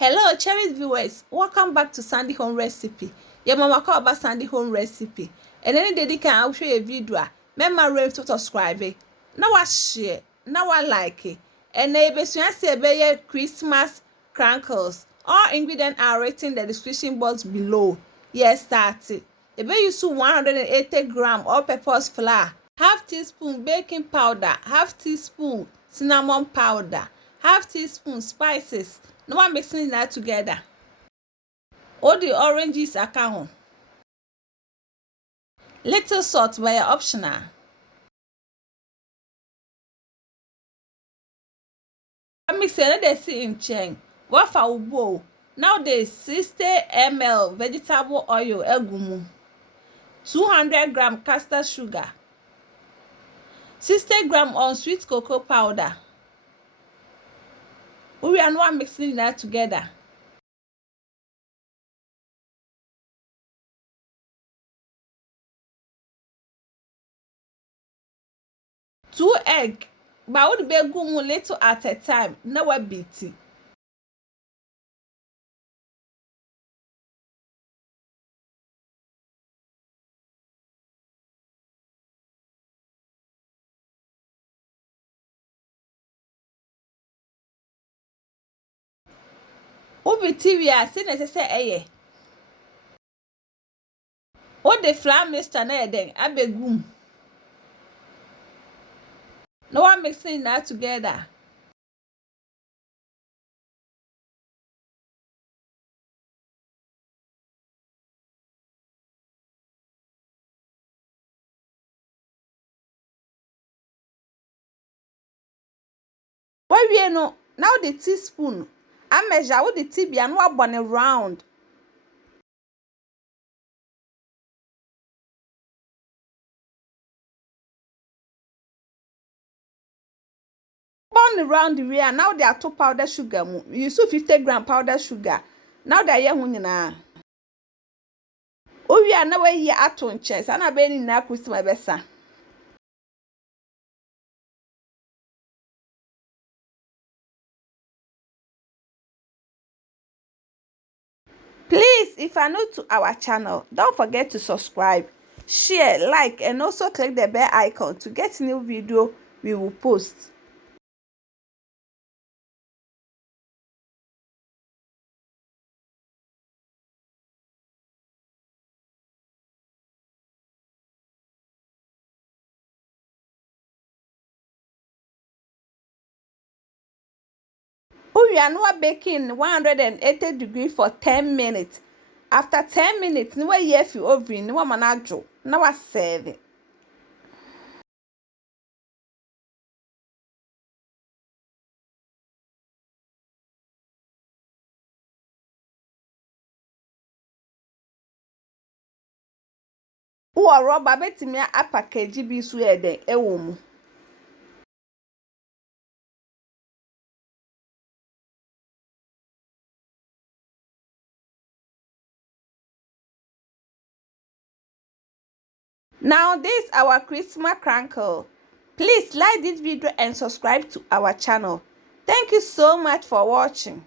Hello, cherished viewers. Welcome back to Sandy Home Recipe. Your mama call about Sandy Home Recipe. And any day can show you a video. Remember to subscribe. Now I share. Now I like it. And neighbor say Christmas crankles. All ingredients are written in the description box below. Yes, start it. You use 180 gram all-purpose flour, half teaspoon baking powder, half teaspoon cinnamon powder, half teaspoon spices. No one mixing that together. All the oranges are count. Little salt by optional. Mix it see in chain. What for bowl? Now the 60 ml vegetable oil egumu, 200 gram castor sugar, 60 gram unsweetened cocoa powder. We are not mixing that together. Two egg, but would be good little at a time. No one beating. Ubi TV a say necessary o de flour mixture na eden abegum. No one mixing that together. Why we no now the teaspoon I measure with the tibia and what burn around. Burn around the rear. Now they are 2 powder sugar. You use 50 gram powder sugar. Now they are young. Oh, we are now here at one chest. And I been in that with my best. Please, if you are new to our channel, don't forget to subscribe, share, like, and also click the bell icon to get new video we will post. We are now baking 180 degrees for 10 minutes. After 10 minutes, we will hear you oven. We will now serve it. Uwa rubber betimi a package bi so eden ewo mu. Now this our Christmas crankle. Please like this video and subscribe to our channel. Thank you so much for watching.